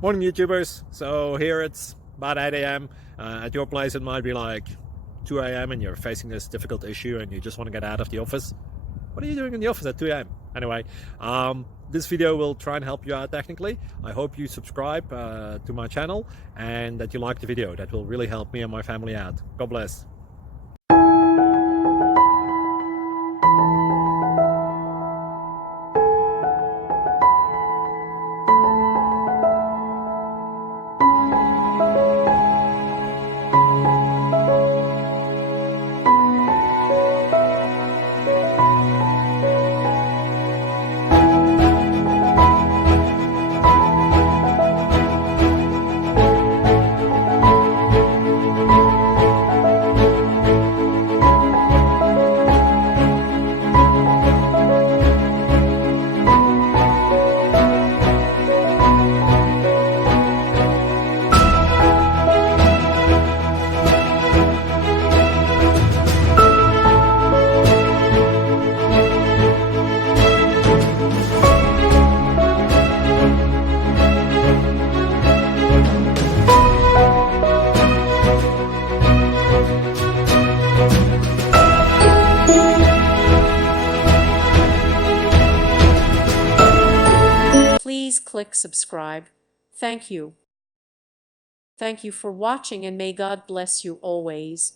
Morning YouTubers. So here it's about 8 a.m. At your place it might be like 2 a.m. and you're facing this difficult issue and you just want to get out of the office. What are you doing in the office at 2 a.m.? Anyway, this video will try and help you out technically. I hope you subscribe to my channel and that you like the video. That will really help me and my family out. God bless. Please click subscribe. Thank you. Thank you for watching and may God bless you always.